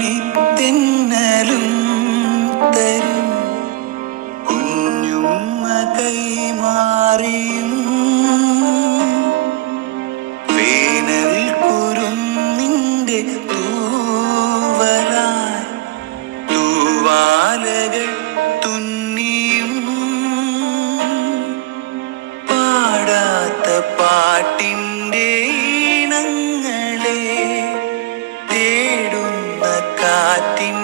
തെന്നലും തരും കുഞ്ഞുമ്മ കൈമാറിയും വേനൽ കുരുന്നിന്റെ തൂവലായി തൂവാലകൾ തുന്നിയും പാടാത്ത പാട്ടിൻ്റെ ഇണങ്ങളെ തേടുന്ന കാറ്റിൻ